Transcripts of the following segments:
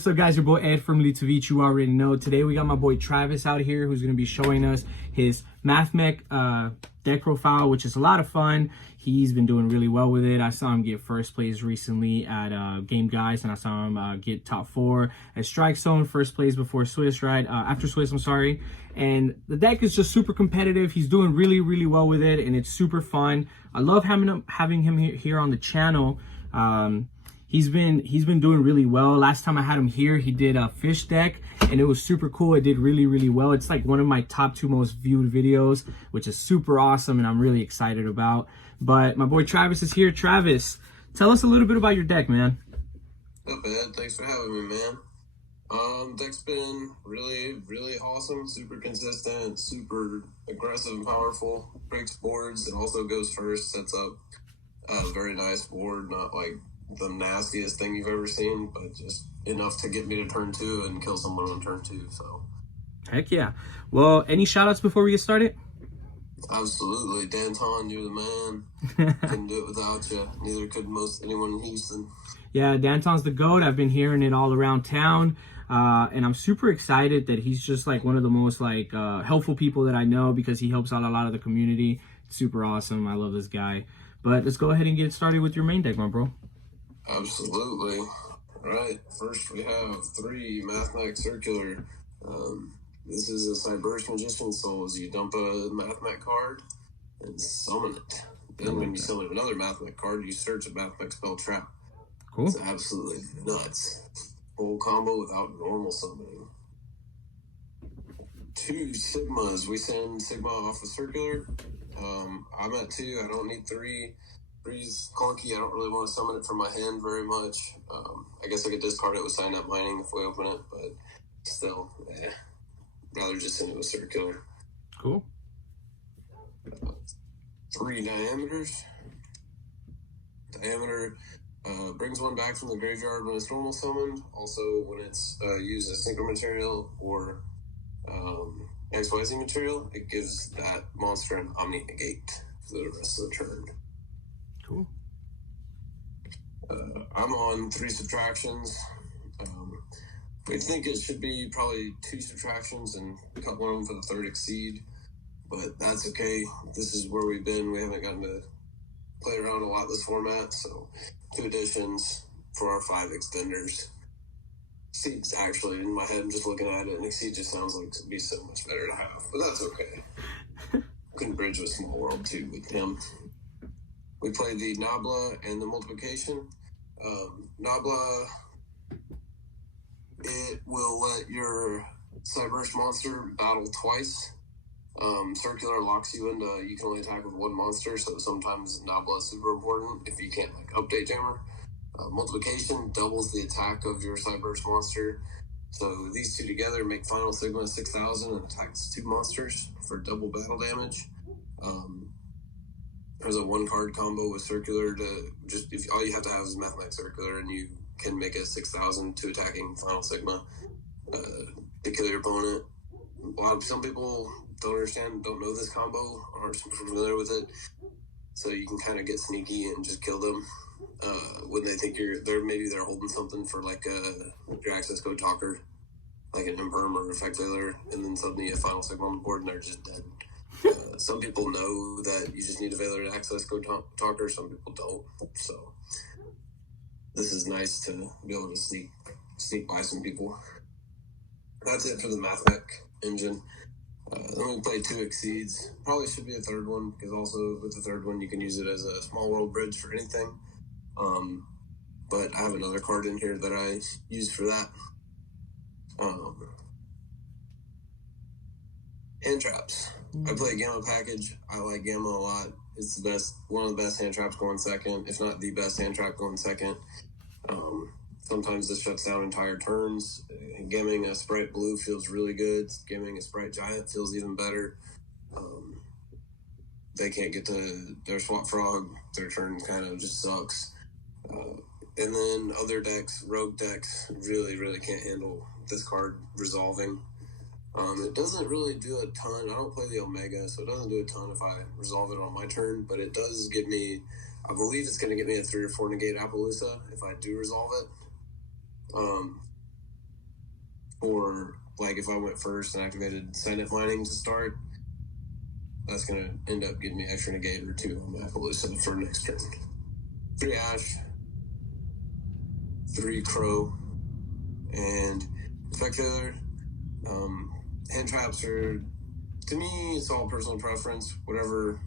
what's up guys, your boy Ed from Litavich, you already know. Today we got my boy Travis out here who's going to be showing us his Mathmech deck profile, which is a lot of fun. He's been doing really well with it. I saw him get first place recently at Game Guys, and I saw him get top 4 at Strike Zone, first place before Swiss, right? After Swiss, I'm sorry. And the deck is just super competitive. He's doing really well with it, and it's super fun. I love having him here on the channel. He's been doing really well. Last time I had him here, he did a fish deck, and it was super cool. It did really well. It's like one of my top 2 most viewed videos, which is super awesome, and I'm really excited about. But my boy Travis is here. Travis, tell us a little bit about your deck, man. Not bad. Thanks for having me, man. Deck's been really awesome. Super consistent, super aggressive and powerful. Breaks boards and also goes first. Sets up a very nice board. Not like the nastiest thing you've ever seen, but just enough to get me to turn 2 and kill someone on turn 2. So heck yeah. Well, any shout outs before we get started? Absolutely. Danton, you're the man. Couldn't do it without you. Neither could anyone in Houston. Yeah, Danton's the GOAT. I've been hearing it all around town. And I'm super excited that he's just like one of the most like helpful people that I know, because he helps out a lot of the community. Super awesome. I love this guy. But let's go ahead and get started with your main deck, my bro. Absolutely. All right. First, we have 3 Mathmech Circular. This is a Cyberse Magician Souls. You dump a Mathmech card and summon it. Then when you summon another Mathmech card, you search a Mathmech spell trap. Cool. It's absolutely nuts. Full combo without normal summoning. 2 Sigmas. We send Sigma off a Circular. I'm at 2. I don't need 3. 3's clunky. I don't really want to summon it from my hand very much. I guess I could discard it with Sign Up Mining if we open it, but still, rather just send it with Circular. Cool. 3 Diameters. Diameter brings 1 back from the graveyard when it's normal summoned. Also, when it's used as Synchro material or XYZ material, it gives that monster an Omni Negate for the rest of the turn. Cool. I'm on 3 subtractions. We think it should be probably 2 subtractions and cut one of them for the 3rd exceed, but that's okay. This is where we've been. We haven't gotten to play around a lot this format, so 2 additions for our 5 extenders. Exceed's actually in my head. I'm just looking at it, and Exceed just sounds like it'd be so much better to have, but that's okay. Couldn't bridge with Small World too with him. We played the Nabla and the Multiplication. Nabla, it will let your Cyberse monster battle twice. Circular locks you into, you can only attack with 1 monster, so sometimes Nabla is super important if you can't like update jammer. Multiplication doubles the attack of your Cyberse monster. So these 2 together make Final Sigma 6,000 and attacks 2 monsters for double battle damage. There's a 1-card combo with Circular to just, if all you have to have is Mathmech Circular, and you can make a 6,000 to attacking Final Sigma to kill your opponent. Some people don't understand, don't know this combo, aren't familiar with it, so you can kind of get sneaky and just kill them when they think they're holding something for like your access code talker, like an Imperm or Effect Veiler, and then suddenly you have Final Sigma on the board and they're just dead. Some people know that you just need a Veiler to access code talker, some people don't, so this is nice to be able to sneak by some people. That's it for the Mathmech engine. Then we play 2 Exceeds. Probably should be a 3rd one, because also with the 3rd one you can use it as a Small World bridge for anything. But I have another card in here that I use for that. Hand traps. I play Gamma package. I like Gamma a lot. It's the best, one of the best hand traps going second, if not the best hand trap going second. Sometimes this shuts down entire turns. Gamming a Sprite Blue feels really good. Gamming a Sprite Giant feels even better. They can't get to their Swap Frog. Their turn kind of just sucks. And then other decks, rogue decks, really can't handle this card resolving. It doesn't really do a ton. I don't play the Omega, so it doesn't do a ton if I resolve it on my turn, but it does give me, I believe it's going to get me a 3 or 4 negate Appaloosa if I do resolve it. or like if I went first and activated Signet Mining to start, that's going to end up getting me extra negate or 2 on Appaloosa for next turn. 3 Ash, 3 Crow, and Factorial. Hand traps are, to me, it's all personal preference. Whatever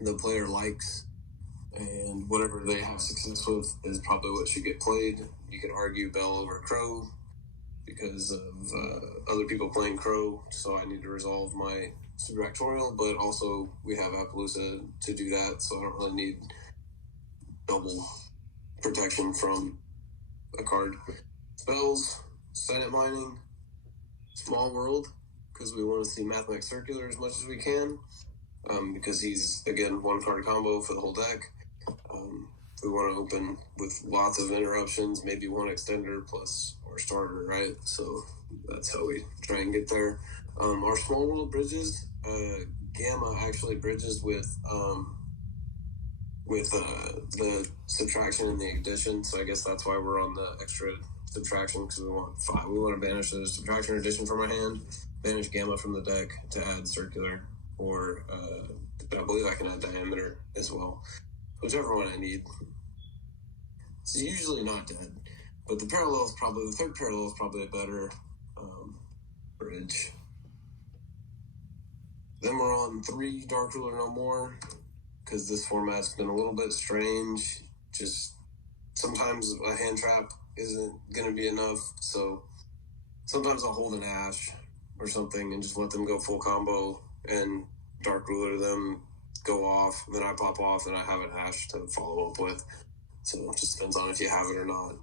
the player likes and whatever they have success with is probably what should get played. You could argue Bell over Crow because of other people playing Crow, so I need to resolve my super factorial, but also we have Appaloosa to do that, so I don't really need double protection from a card. Spells, Signet Mining, Small World, because we want to see Mathmech Circular as much as we can, because he's, again, 1-card combo for the whole deck. We want to open with lots of interruptions, maybe 1 extender plus our starter, right? So that's how we try and get there. Our Small World bridges, Gamma actually bridges with the subtraction and the addition, so I guess that's why we're on the extra subtraction, because we want 5. We want to banish the subtraction or addition from our hand, banish Gamma from the deck to add circular, or I believe I can add diameter as well. Whichever one I need. It's usually not dead, but the third parallel is probably a better bridge. Then we're on 3 Dark Ruler No More, because this format's been a little bit strange. Just sometimes a hand trap isn't going to be enough, so sometimes I'll hold an Ash or something and just let them go full combo and Dark Ruler them, go off, then I pop off, and I have an Ash to follow up with. So it just depends on if you have it or not.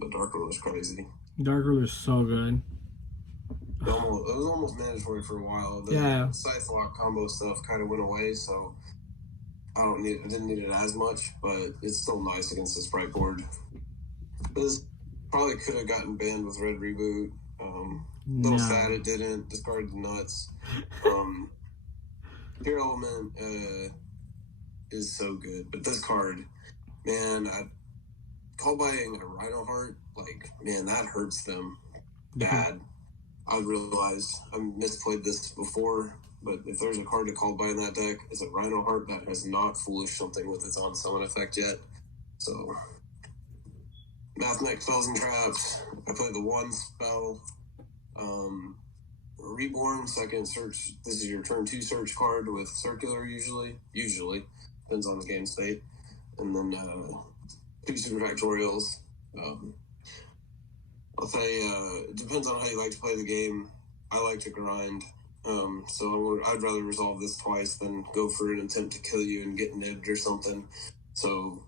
But Dark Ruler's crazy. Dark Ruler's so good. It was almost mandatory for a while. The Scythe Lock combo stuff kind of went away, so I didn't need it as much, but it's still nice against the Sprite board. This probably could have gotten banned with Red Reboot. Little sad it didn't. Discarded nuts. Pure Element is so good, but this card, man, call buying a Rhino Heart, like, man, that hurts them bad. I realized I misplayed this before, but if there's a card to call by in that deck, it's a Rhino Heart that has not Foolish something with its on summon effect yet. So, Mathmech Spells and Traps. I played the 1 spell. Reborn, second search. This is your turn 2 search card with Circular usually. Depends on the game state. And then 2 super factorials. I'll say it depends on how you like to play the game. I like to grind, so I'd rather resolve this twice than go for an attempt to kill you and get nibbed or something. So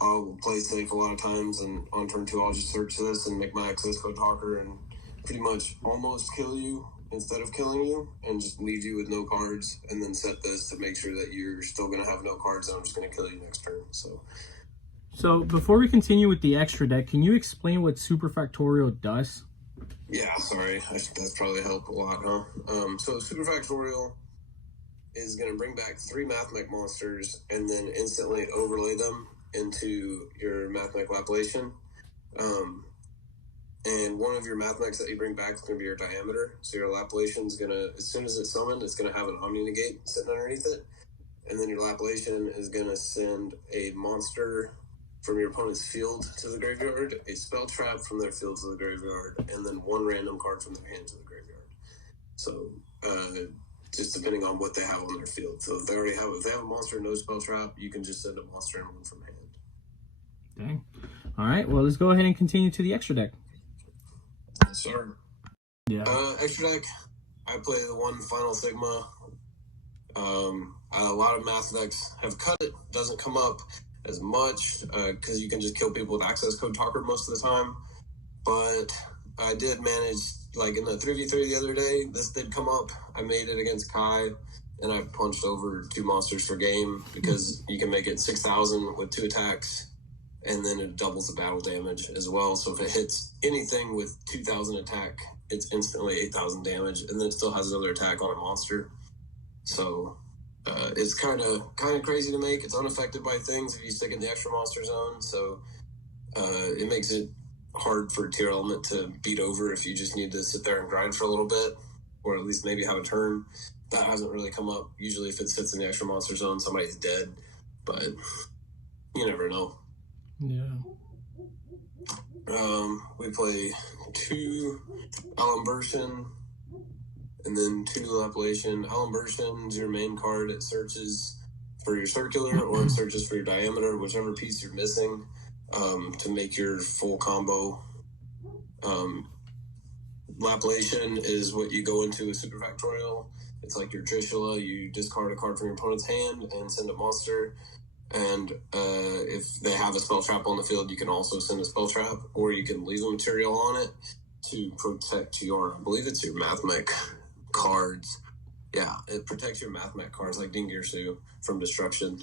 I'll play safe a lot of times, and on turn 2 I'll just search this and make my access code talker and pretty much almost kill you instead of killing you, and just leave you with no cards, and then set this to make sure that you're still going to have no cards, and I'm just going to kill you next turn. So before we continue with the extra deck, can you explain what Super Factorial does? Yeah, sorry. I think that's probably helped a lot, huh? So Super Factorial is going to bring back 3 Mathmech monsters and then instantly overlay them into your Mathmech Lapulation. And one of your Mathmechs that you bring back is going to be your Diameter. So your Lapulation is going to, as soon as it's summoned, it's going to have an Omni Negate sitting underneath it. And then your Lapulation is going to send a monster from your opponent's field to the graveyard, a spell trap from their field to the graveyard, and then 1 random card from their hand to the graveyard. So, just depending on what they have on their field. So if they have a monster and no spell trap, you can just send a monster and 1 from hand. Dang. All right, well, let's go ahead and continue to the extra deck. Yes, sir. Yeah. Extra deck, I play the 1 Final Sigma. A lot of Mathmechs have cut it, doesn't come up as much, because you can just kill people with access code talker most of the time. But I did manage, like in the 3v3 the other day, this did come up. I made it against Kai, and I punched over 2 monsters per game, because you can make it 6,000 with 2 attacks, and then it doubles the battle damage as well. So if it hits anything with 2,000 attack, it's instantly 8,000 damage, and then it still has another attack on a monster. So it's kind of crazy to make. It's unaffected by things if you stick in the extra monster zone, so it makes it hard for tier element to beat over if you just need to sit there and grind for a little bit, or at least maybe have a turn. That hasn't really come up. Usually if it sits in the extra monster zone, somebody's dead, but you never know. Yeah. We play 2 Alimbertion and then 2 Lapulation. Alimbertion is your main card. It searches for your circular or it searches for your diameter, whichever piece you're missing, to make your full combo. Lapulation is what you go into with Super Factorial. It's like your Trishula. You discard a card from your opponent's hand and send a monster. And if they have a spell trap on the field, you can also send a spell trap, or you can leave a material on it to protect your, I believe it's your Mathmech cards. Yeah, it protects your Mathmech cards like Dingirsu from destruction.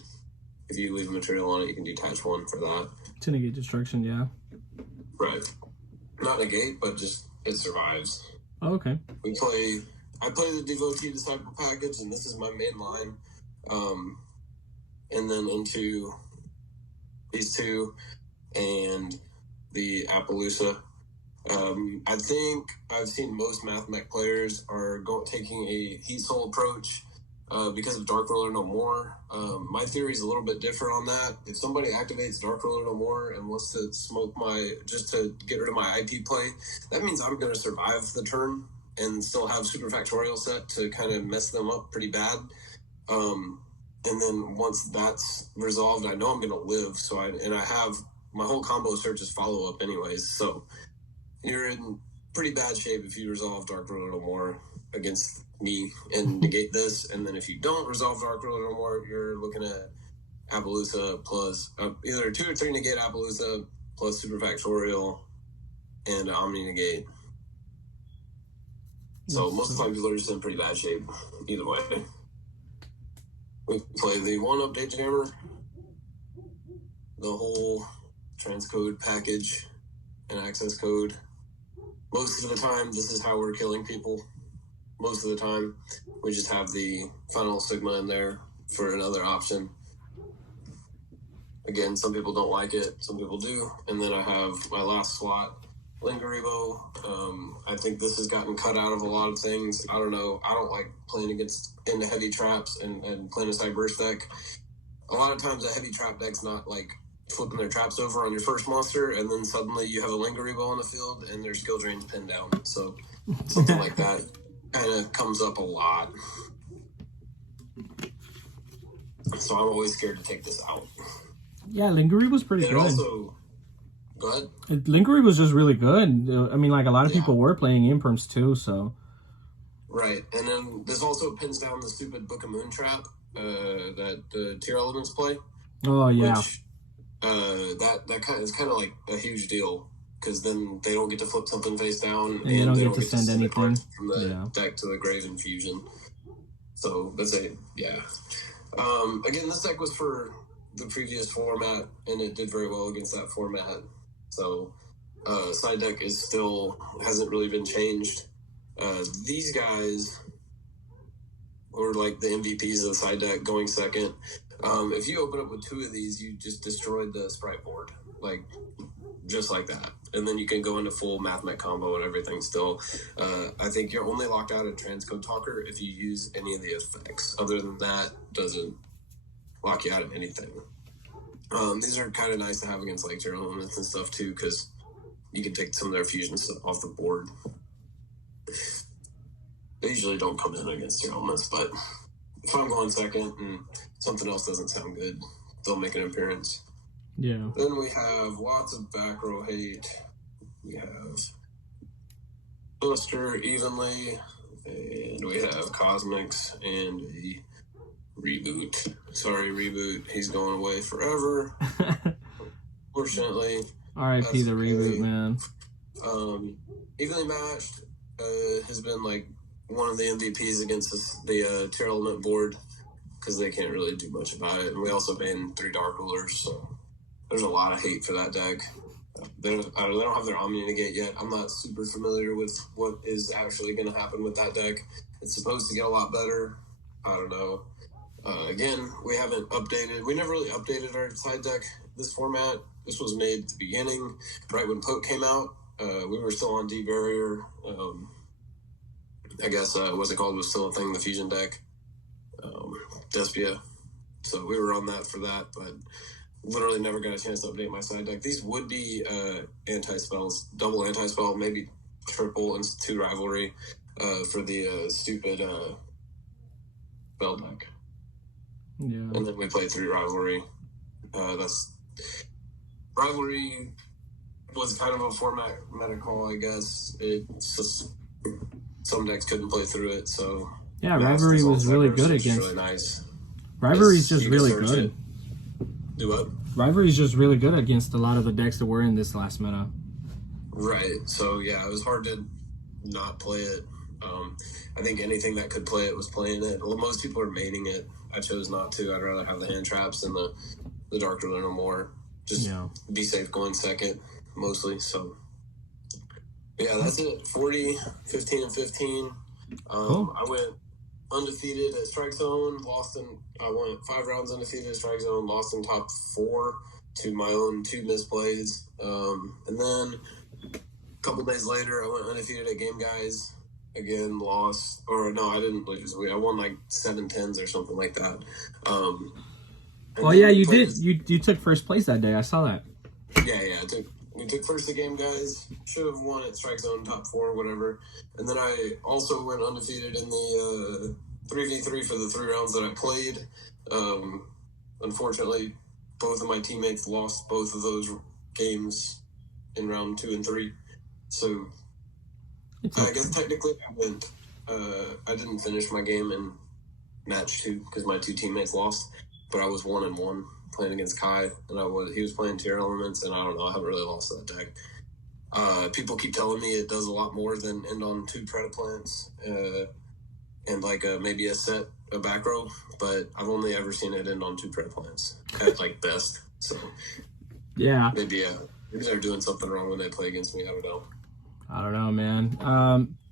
If you leave a material on it, you can detach 1 for that. To negate destruction, yeah. Right. Not negate, but just it survives. Oh, okay. I play the Devotee Disciple package, and this is my main line. And then into these 2 and the Appaloosa. I think I've seen most Mathmech players are taking a Heat Soul approach because of Dark Ruler No More. My theory is a little bit different on that. If somebody activates Dark Ruler No More and wants to smoke just to get rid of my IP play, that means I'm going to survive the turn and still have Super Factorial set to kind of mess them up pretty bad. And then once that's resolved, I know I'm going to live. So I have my whole combo searches follow up anyways. So you're in pretty bad shape if you resolve Dark Ruler No More against me and negate this. And then if you don't resolve Dark Ruler No More, you're looking at Appaloosa plus either 2 or 3 negate Appaloosa plus Super Factorial and Omni negate. So most of the time people are just in pretty bad shape either way. We play the 1 update jammer, the whole transcode package and access code. Most of the time, this is how we're killing people. Most of the time, we just have the final Sigma in there for another option. Again, some people don't like it, some people do. And then I have my last slot, Lingaribo. I think this has gotten cut out of a lot of things. I don't know. I don't like playing into heavy traps and playing a side burst deck. A lot of times a heavy trap deck's not like flipping their traps over on your first monster, and then suddenly you have a Lingaribo on the field and their skill drain's pinned down. So something like that kind of comes up a lot. So I'm always scared to take this out. Yeah, Lingari was pretty good. Also, go ahead. Lingari was just really good. I mean, like a lot of people were playing imperms too, so. Right, and then this also pins down the stupid Book of Moon trap that the tier elements play. Oh yeah. Which, that kind of like a huge deal because then they don't get to flip something face down, and they don't get to send anything from the deck to the grave infusion. So that's again, this deck was for the previous format, and it did very well against that format. So side deck hasn't really been changed. These guys were like the MVPs of the side deck going second. If you open up with 2 of these, you just destroyed the sprite board, like just like that. And then you can go into full Mathmech combo and everything still. I think you're only locked out at Transcode Talker if you use any of the effects. Other than that, doesn't lock you out of anything. These are kind of nice to have against like tier elements and stuff too, because you can take some of their fusions off the board. They usually don't come in against tier elements, but if I'm going second and something else doesn't sound good, they'll make an appearance. Yeah. Then we have lots of back row hate. We have Buster evenly, and we have Cosmics and a Reboot. Sorry, Reboot. He's going away forever. Unfortunately. R.I.P. the Reboot, man. Evenly Matched has been like one of the MVPs against the tier element board because they can't really do much about it. And we also banned 3 Dark Rulers, so there's a lot of hate for that deck. They don't have their Omni Negate yet. I'm not super familiar with what is actually going to happen with that deck. It's supposed to get a lot better. I don't know. Again, we haven't updated. We never really updated our side deck this format. this was made at the beginning, right when Poke came out. We were still on D Barrier. I guess what's it called was still a thing, the Fusion deck, Despia. So we were on that for that, but literally never got a chance to update my side deck. These would be anti-spells, double anti-spell, maybe triple Institute Rivalry for the stupid spell deck. Yeah. And then we play 3 Rivalry. That's Rivalry was kind of a format meta call, I guess. It's just some decks couldn't play through it, so yeah, Rivalry was really good against. Really nice. Rivalry's just really good. Do what? Rivalry's just really good against a lot of the decks that were in this last meta. Right. So yeah, it was hard to not play it. I think anything that could play it was playing it. Well, most people are maining it. I chose not to. I'd rather have the hand traps than the Dark Ruler no more. Just be safe going second, mostly. So yeah, that's it. 40, 15, and 15. Cool. I went undefeated at Strike Zone. I went 5 rounds undefeated at Strike Zone. Lost in top 4 to my own 2 misplays. And then a couple days later, I went undefeated at Game Guys. Again, lost. Or no, I didn't lose. I won like 7-10s or something like that. Oh yeah, you did. You took first place that day. I saw that. Yeah. We took first at Game Guys. Should have won at Strike Zone top 4 or whatever. And then I also went undefeated in the 3v3 for the 3 rounds that I played. Unfortunately, both of my teammates lost both of those games in round 2 and 3. So I guess technically I didn't finish my game in match 2 because my 2 teammates lost, but I was 1-1 playing against Kai, and he was playing Tier Elements, and I don't know, I haven't really lost that deck. People keep telling me it does a lot more than end on 2 Predaplants and like maybe a back row, but I've only ever seen it end on 2 Predaplants at like best. So yeah, maybe they're doing something wrong when they play against me. I don't know, man.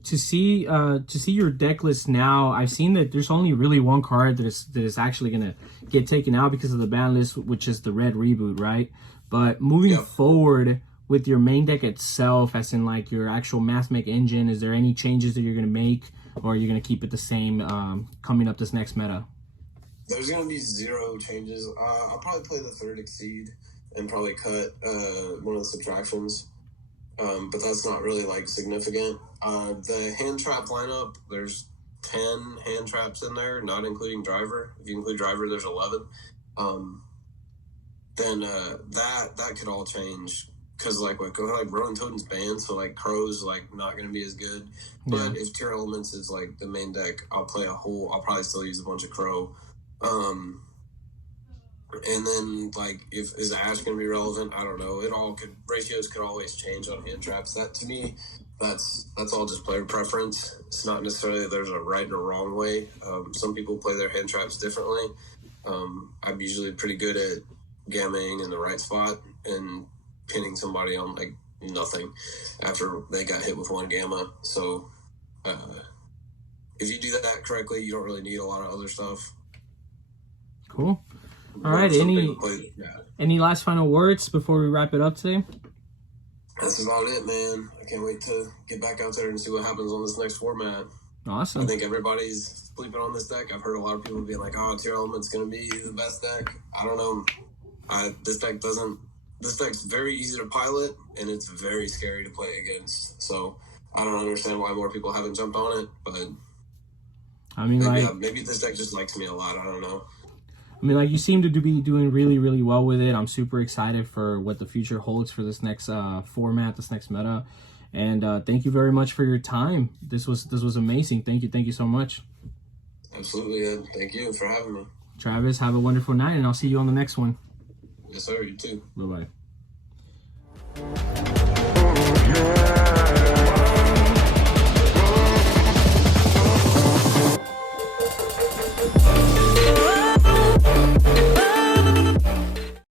To see your deck list now, I've seen that there's only really one card that is actually gonna get taken out because of the ban list, which is the red reboot, right? But moving forward with your main deck itself, as in like your actual Mathmech engine, is there any changes that you're gonna make, or are you gonna keep it the same coming up this next meta? There's gonna be 0 changes. I'll probably play the 3rd Exceed and probably cut one of the subtractions. But that's not really like significant. The hand trap lineup, there's 10 hand traps in there, not including driver. If you include driver, there's 11. Then that could all change because like Rowan Toten's banned, so like Crow's like not going to be as good. But if Tier Elements is like the main deck, I'll probably still use a bunch of Crow. And then, like, is Ash going to be relevant? I don't know. Ratios could always change on hand traps. That, to me, that's all just player preference. It's not necessarily that there's a right and a wrong way. Some people play their hand traps differently. I'm usually pretty good at gammaing in the right spot and pinning somebody on, like, nothing after they got hit with 1 gamma. So, if you do that correctly, you don't really need a lot of other stuff. Cool. All right. Any last final words before we wrap it up today? That's about it, man. I can't wait to get back out there and see what happens on this next format. Awesome. I think everybody's sleeping on this deck. I've heard a lot of people being like, "Oh, Tier Element's going to be the best deck." I don't know. This deck's very easy to pilot, and it's very scary to play against. So I don't understand why more people haven't jumped on it, but I mean, maybe this deck just likes me a lot. I don't know. I mean, like, you seem to be doing really, really well with it. I'm super excited for what the future holds for this next format, this next meta. And thank you very much for your time. This was amazing. Thank you so much. Absolutely, Ed. Thank you for having me. Travis, have a wonderful night, and I'll see you on the next one. Yes, sir. You too. Bye-bye.